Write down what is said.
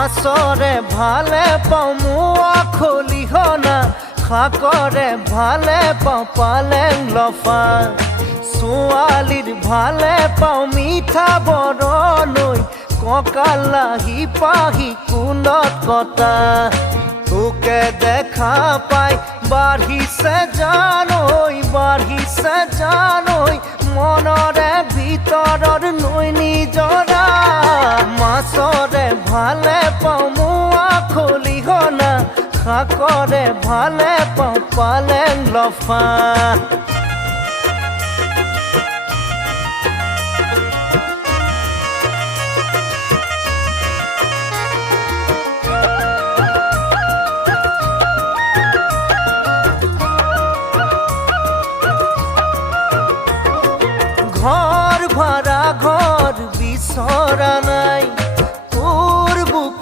মাছৰে ভালে পাওঁ মোৱা খলিহনা শাকৰে ভালে পাওঁ পালেং লফা ছোৱালীৰ ভালে পাওঁ মিঠা বৰণৈ কঁকালাহি পাহি কুণ্ডত কটা তোকে দেখা পাই বাঢ়িছে জানৈ মনৰে ভিতৰৰ নৈ নিজৰা মাছৰে ভালে পাওঁ মোৱা খলিহনা শাকৰে ভালে পাওঁ পালেং লফা